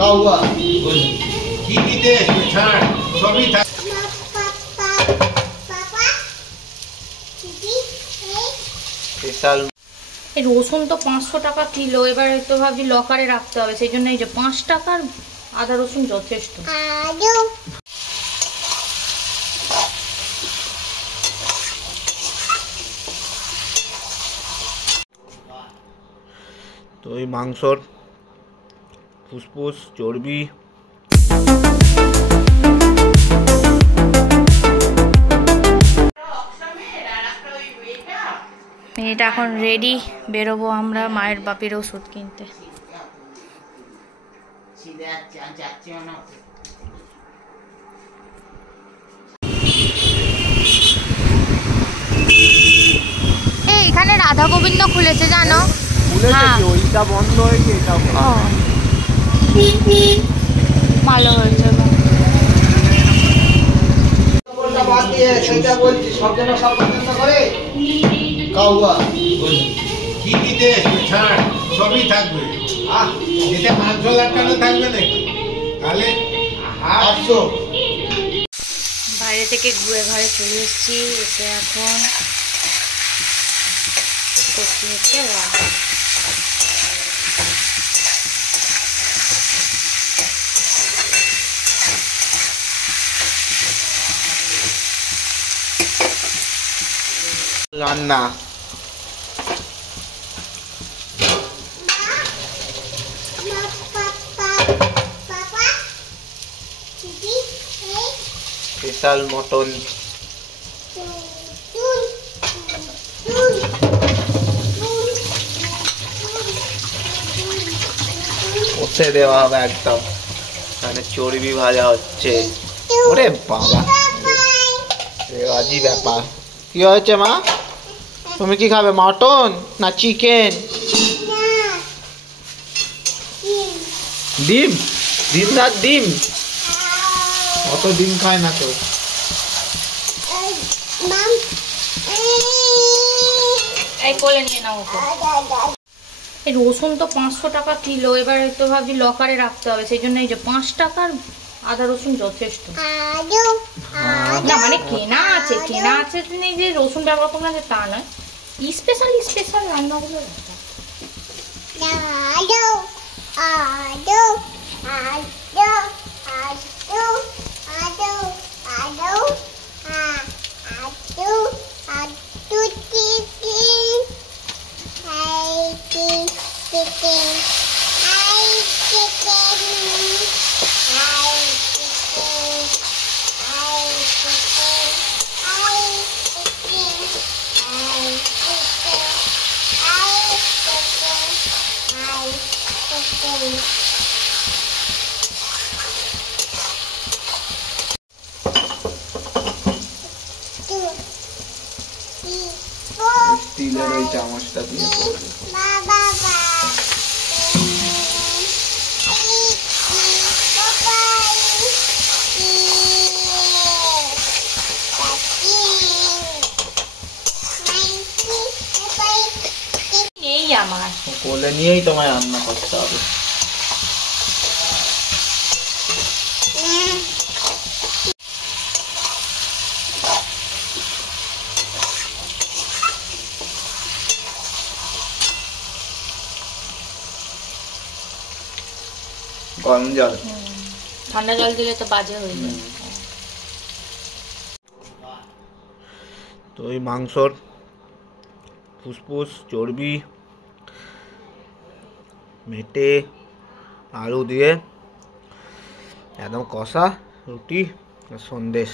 কাউয়া কি দিতে ছাড় সবই থাক। স্পেশাল এই রসুন তো 500 টাকা কিলো, এবার তো ভাবছি লকারে রাখতে হবে, সেই জন্য এই যে 5 টাকার আদা রসুন যথেষ্ট। তো এই মাংসর ফুসফুস চর্বি এটা এখন রেডি, বেরোবো আমরা মায়ের বাপের ওষুধ কিনতে। এখানে রাধা গোবিন্দ খুলেছে জানো? হ্যাঁ, ওইটা বন্ধ হয়েছে, এটা ভালো হয়েছে। কাউয়া কি দিতে ছাড় সবই থাকবে। এতে মাংস লাটানো থাকবে নাকি? তাহলে 800 বাইরে থেকে ঘুরে ঘরে চলে এসেছি, এসে এখন করছি হচ্ছে রান্না। রান্না স্পেশাল মটন কষে দেওয়া হবে একদম। এখানে চর্বি ভাজা হচ্ছে। ওরে বাবা, আজই ব্যাপার। কি হয়েছে মা? তুমি কি খাবে, মটন না চিকেন? ডিম? ডিম না ডিম? অত ডিম খায় না তো। এই কোলে নিয়ে নাও ওকে। এই রসুন তো 500 টাকা কিলো, এবার তো ভাবছি লকারে রাখতে হবে, সেই জন্য এই যে 5 টাকার আদা রসুন যথেষ্ট। না মানে কেনা আছে যে রসুন ব্যবহার করবো না তা নয়, স্পেশাল স্পেশাল রান্নাগুলো স্টিলের ওই চামচটা দিয়ে করবে। এই আমার কোলে নিয়েই তোমায় রান্না করতে হবে। গরম জল, ঠান্ডা জল দিলে তো বাজে হয়ে যায়। তো এই মাংসর ফুসফুস চর্বি মেটে আলু দিয়ে একদম কষা রুটি আর সন্দেশ।